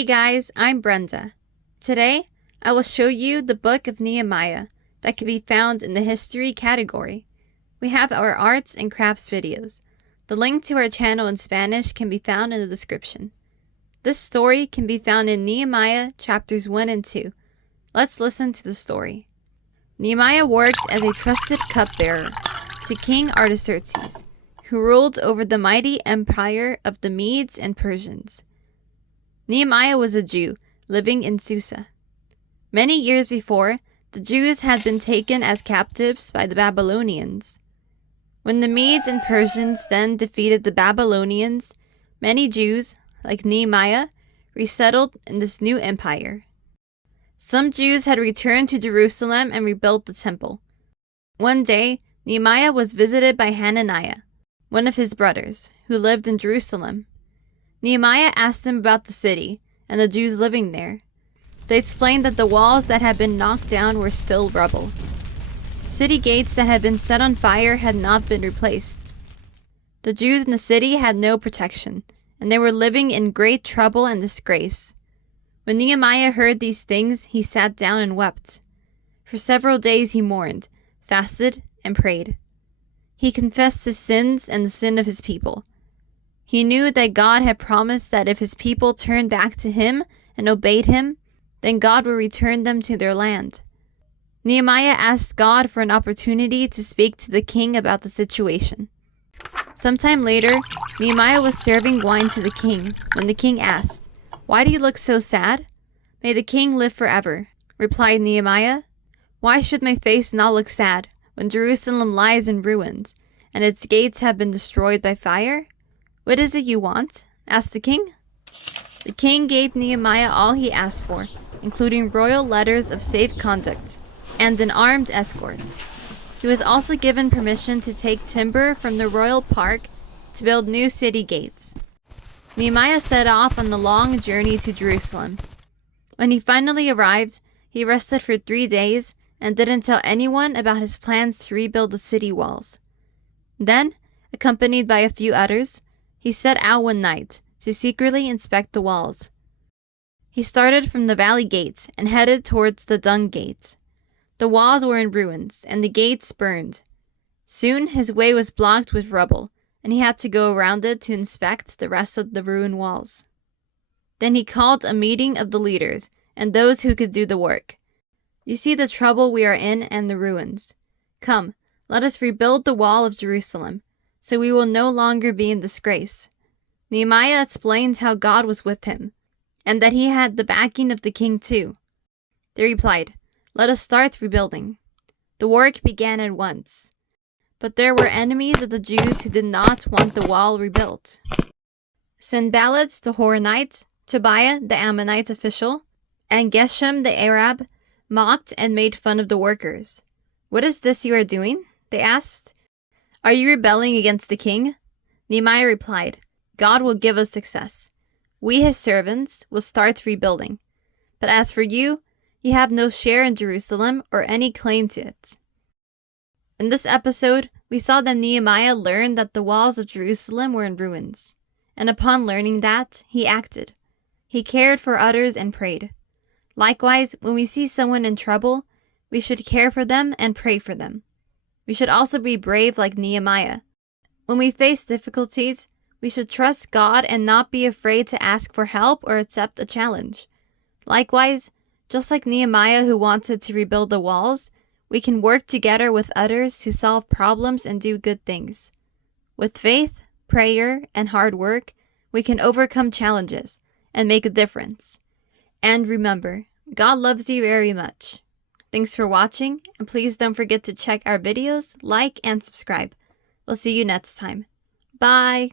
Hey guys, I'm Brenda. Today, I will show you the book of Nehemiah that can be found in the history category. We have our arts and crafts videos. The link to our channel in Spanish can be found in the description. This story can be found in Nehemiah chapters 1 and 2. Let's listen to the story. Nehemiah worked as a trusted cupbearer to King Artaxerxes, who ruled over the mighty empire of the Medes and Persians. Nehemiah was a Jew living in Susa. Many years before, the Jews had been taken as captives by the Babylonians. When the Medes and Persians then defeated the Babylonians, many Jews, like Nehemiah, resettled in this new empire. Some Jews had returned to Jerusalem and rebuilt the temple. One day, Nehemiah was visited by Hananiah, one of his brothers, who lived in Jerusalem. Nehemiah asked him about the city and the Jews living there. They explained that the walls that had been knocked down were still rubble. City gates that had been set on fire had not been replaced. The Jews in the city had no protection, and they were living in great trouble and disgrace. When Nehemiah heard these things, he sat down and wept. For several days he mourned, fasted, and prayed. He confessed his sins and the sin of his people. He knew that God had promised that if his people turned back to him and obeyed him, then God would return them to their land. Nehemiah asked God for an opportunity to speak to the king about the situation. Sometime later, Nehemiah was serving wine to the king when the king asked, "Why do you look so sad?" "May the king live forever," replied Nehemiah. "Why should my face not look sad when Jerusalem lies in ruins and its gates have been destroyed by fire? What is it you want?" asked the king. The king gave Nehemiah all he asked for, including royal letters of safe conduct and an armed escort. He was also given permission to take timber from the royal park to build new city gates. Nehemiah set off on the long journey to Jerusalem. When he finally arrived, he rested for 3 days and didn't tell anyone about his plans to rebuild the city walls. Then, accompanied by a few others, he set out one night to secretly inspect the walls. He started from the valley gate and headed towards the dung gate. The walls were in ruins and the gates burned. Soon his way was blocked with rubble, and he had to go around it to inspect the rest of the ruined walls. Then he called a meeting of the leaders and those who could do the work. "You see the trouble we are in and the ruins. Come, let us rebuild the wall of Jerusalem, so we will no longer be in disgrace." Nehemiah explained how God was with him, and that he had the backing of the king too. They replied, "Let us start rebuilding." The work began at once. But there were enemies of the Jews who did not want the wall rebuilt. Sanballat the Horonite, Tobiah the Ammonite official, and Geshem the Arab mocked and made fun of the workers. "What is this you are doing?" they asked. "Are you rebelling against the king?" Nehemiah replied, "God will give us success. We, his servants, will start rebuilding. But as for you, you have no share in Jerusalem or any claim to it." In this episode, we saw that Nehemiah learned that the walls of Jerusalem were in ruins. And upon learning that, he acted. He cared for others and prayed. Likewise, when we see someone in trouble, we should care for them and pray for them. We should also be brave like Nehemiah. When we face difficulties, we should trust God and not be afraid to ask for help or accept a challenge. Likewise, just like Nehemiah who wanted to rebuild the walls, we can work together with others to solve problems and do good things. With faith, prayer, and hard work, we can overcome challenges and make a difference. And remember, God loves you very much. Thanks for watching, and please don't forget to check our videos, like, and subscribe. We'll see you next time. Bye!